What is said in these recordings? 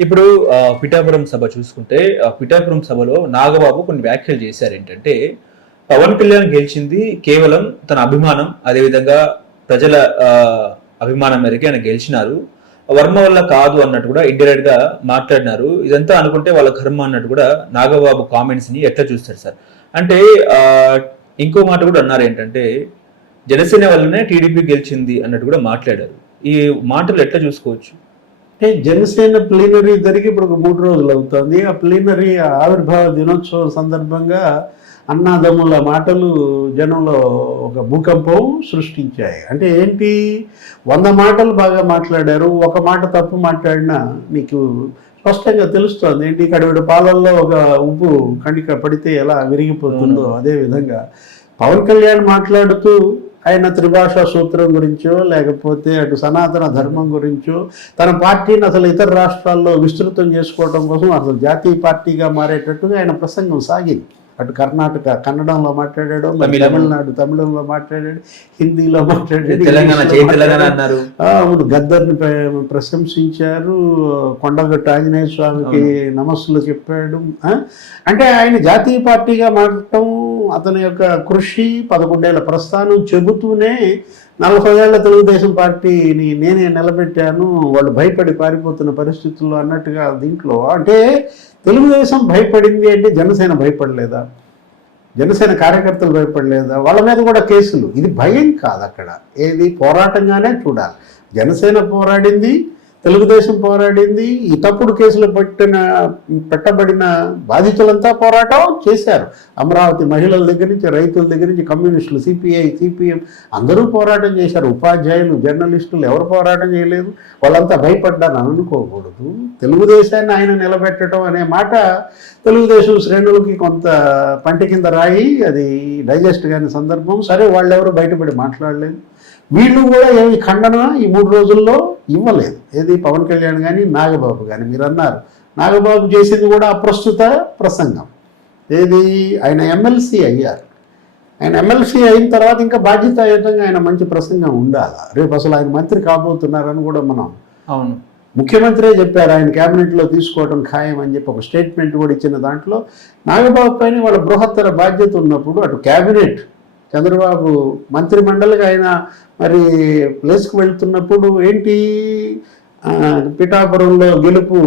ఇప్పుడు పిఠాపురం సభ చూసుకుంటే ఆ, పిఠాపురం సభలో నాగబాబు కొన్ని వ్యాఖ్యలు చేశారు ఏంటంటే పవన్ కళ్యాణ్ గెలిచింది కేవలం తన అభిమానం అదేవిధంగా ప్రజల అభిమానం మేరకు ఆయన గెలిచినారు. వర్మ వల్ల కాదు అన్నట్టు కూడా ఇండైరెక్ట్గా మాట్లాడినారు. ఇదంతా అనుకుంటే వాళ్ళ కర్మ అన్నట్టు కూడా నాగబాబు కామెంట్స్ని ఎట్లా చూస్తారు సార్? అంటే ఇంకో మాట కూడా అన్నారు ఏంటంటే జనసేన వల్లనే టీడీపీ గెలిచింది అన్నట్టు కూడా మాట్లాడారు. ఈ మాటలు ఎట్లా చూసుకోవచ్చు? అంటే జనసేన ప్లీనరీ జరిగి ఇప్పుడు ఒక మూడు రోజులు అవుతుంది. ఆ ప్లీనరీ ఆవిర్భావ దినోత్సవం సందర్భంగా అన్నాదమ్ముల మాటలు జనంలో ఒక భూకంపం సృష్టించాయి. అంటే ఏంటి? వంద మాటలు బాగా మాట్లాడారు. ఒక మాట తప్పు మాట్లాడినా నీకు స్పష్టంగా తెలుస్తోంది. ఏంటి? కడివిడ పాలల్లో ఒక ఉప్పు కణిక పడితే ఎలా విరిగిపోతుందో అదే విధంగా పవన్ కళ్యాణ్ మాట్లాడుతూ ఆయన త్రిభాషా సూత్రం గురించో లేకపోతే అటు సనాతన ధర్మం గురించో తన పార్టీని అసలు ఇతర రాష్ట్రాల్లో విస్తృతం చేసుకోవడం కోసం అసలు జాతీయ పార్టీగా మారేటట్టుగా ఆయన ప్రసంగం సాగింది అటు కర్ణాటక కన్నడంలో మాట్లాడాడు మరి. తమిళనాడు తమిళంలో మాట్లాడాడు హిందీలో మాట్లాడాడు అవును గద్దర్ని ప్ర- ప్రశంసించారు కొండగట్టు ఆంజనేయ స్వామికి నమస్సులు చెప్పాడు? అంటే ఆయన జాతీయ పార్టీగా మారటం అతని యొక్క కృషి పదకొండేళ్ళ ప్రస్థానం చెబుతూనే నలభై ఏళ్ళ తెలుగుదేశం పార్టీని నేనే నిలబెట్టాను వాళ్ళు భయపడి పారిపోతున్న పరిస్థితుల్లో అన్నట్టుగా దీంట్లో. అంటే తెలుగుదేశం భయపడింది అంటే జనసేన భయపడలేదా? జనసేన కార్యకర్తలు భయపడలేదా? వాళ్ళ మీద కూడా కేసులు. ఇది భయం కాదు అక్కడ. ఏది పోరాటంగానే చూడాలి. జనసేన పోరాడింది తెలుగుదేశం పోరాడింది. ఈ తప్పుడు కేసులు పెట్టిన పెట్టబడిన బాధితులంతా పోరాటం చేశారు. అమరావతి మహిళల దగ్గర నుంచి రైతుల దగ్గర నుంచి కమ్యూనిస్టులు సిపిఐ సిపిఎం అందరూ పోరాటం చేశారు. ఉపాధ్యాయులు జర్నలిస్టులు ఎవరు పోరాటం చేయలేదు. వాళ్ళంతా భయపడ్డాను అనుకోకూడదు. తెలుగుదేశాన్ని ఆయన నిలబెట్టడం అనే మాట తెలుగుదేశం శ్రేణులకి కొంత పంట కింద రాయి. అది డైజెస్ట్ కాని సందర్భం. సరే వాళ్ళెవరు బయటపడి మాట్లాడలేదు. వీళ్ళు కూడా ఏమి ఖండన ఈ మూడు రోజుల్లో ఇవ్వలేదు. ఏది పవన్ కళ్యాణ్ కానీ నాగబాబు కానీ మీరు అన్నారు. నాగబాబు చేసింది కూడా అప్రస్తుత ప్రసంగం. ఏది? ఆయన ఎమ్మెల్సీ అయ్యారు. ఆయన ఎమ్మెల్సీ అయిన తర్వాత ఇంకా బాధ్యతాయుతంగా ఆయన మంచి ప్రసంగం ఉండాలి. రేపు అసలు ఆయన మంత్రి కాబోతున్నారని కూడా మనం అవును. ముఖ్యమంత్రే చెప్పారు. ఆయన క్యాబినెట్లో తీసుకోవడం ఖాయం అని చెప్పి ఒక స్టేట్మెంట్ కూడా ఇచ్చిన దాంట్లో నాగబాబు పైన వాళ్ళ బృహత్తర బాధ్యత ఉన్నప్పుడు అటు క్యాబినెట్ చంద్రబాబు మంత్రి మండలికి ఆయన మరి ప్లేస్కి వెళ్తున్నప్పుడు ఏంటి? పిఠాపురంలో గెలుపు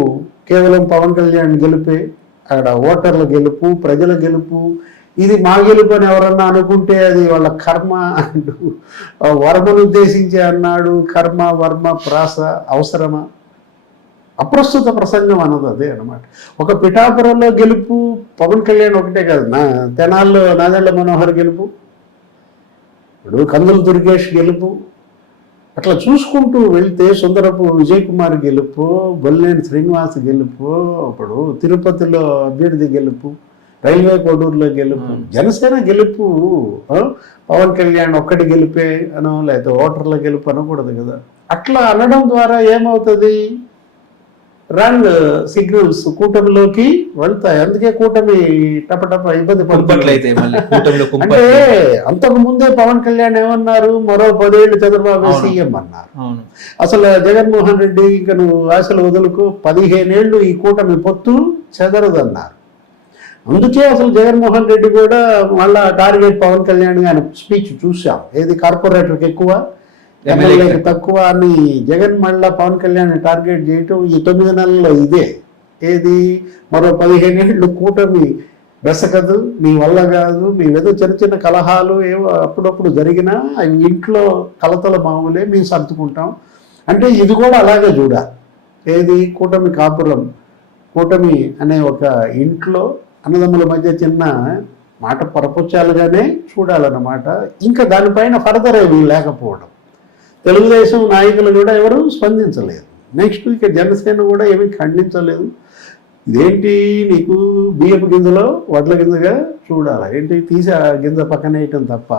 కేవలం పవన్ కళ్యాణ్ గెలుపే అక్కడ ఓటర్ల గెలుపు ప్రజల గెలుపు. ఇది మా గెలుపు అని ఎవరన్నా అనుకుంటే అది వాళ్ళ కర్మ అంటూ వర్మను ఉద్దేశించి అన్నాడు. కర్మ వర్మ ప్రాస అవసరమా? అప్రస్తుత ప్రసంగం అన్నది అదే అనమాట ఒక పిఠాపురంలో గెలుపు పవన్ కళ్యాణ్ ఒకటే కాదు. నా తెనాల్లో నాదెళ్ళ మనోహర్ గెలుపు ఇప్పుడు కందుల దుర్గేష్ గెలుపు అట్లా చూసుకుంటూ వెళ్తే సుందరపు విజయ్ కుమార్ గెలుపు బొల్లేని శ్రీనివాస్ గెలుపు ఇప్పుడు తిరుపతిలో అభ్యర్థి గెలుపు రైల్వే కోడూరులో గెలుపు జనసేన గెలుపు పవన్ కళ్యాణ్ ఒక్కటి గెలిపే అనో లేకపోతే ఓటర్ల గెలుపు అనకూడదు కదా. అట్లా అనడం ద్వారా ఏమవుతుంది? రాంగ్ సిగ్నల్స్ కూటమిలోకి వెళ్తాయి. అందుకే కూటమి టపటప ఇబ్బంది పడుతుంది. అంటే అంతకు ముందే పవన్ కళ్యాణ్ ఏమన్నారు? మరో పదేళ్ళు చంద్రబాబు. సీఎం అన్నారు. అసలు జగన్మోహన్ రెడ్డి ఇంకా నువ్వు ఆశలు వదులుకు పదిహేనేళ్ళు ఈ కూటమి పొత్తు చెదరదన్నారు. అందుకే అసలు జగన్మోహన్ రెడ్డి కూడా మళ్ళా టార్గెట్ పవన్ కళ్యాణ్ ఆయన స్పీచ్ చూసాం ఏది కార్పొరేటర్కి ఎక్కువ ఎమ్మెల్యేకి తక్కువ అని జగన్ మళ్ళా పవన్ కళ్యాణ్ టార్గెట్ చేయటం ఈ తొమ్మిది నెలల్లో ఇదే. ఏది? మరో పదిహేను ఏళ్ళు కూటమి బెసకదు మీ వల్ల కాదు మీ ఏదో చిన్న చిన్న కలహాలు ఏవో అప్పుడప్పుడు జరిగినా అవి ఇంట్లో కలతల మామూలే మేము సర్దుకుంటాం. అంటే ఇది కూడా అలాగే చూడాలి ఏది? కూటమి కాపురం. కూటమి అనే ఒక ఇంట్లో అన్నదమ్ముల మధ్య చిన్న మాట పరపుచ్చాలుగానే చూడాలన్నమాట. ఇంకా దానిపైన ఫర్దర్ ఏమీ లేకపోవడం. తెలుగుదేశం నాయకులు కూడా ఎవరు స్పందించలేదు. నెక్స్ట్ ఇక జనసేన కూడా ఏమీ ఖండించలేదు. ఇదేంటి నీకు బియ్యపు గింజలో వడ్ల గింజగా చూడాలి? ఏంటి తీసి ఆ గింజ పక్కన వేయటం తప్ప?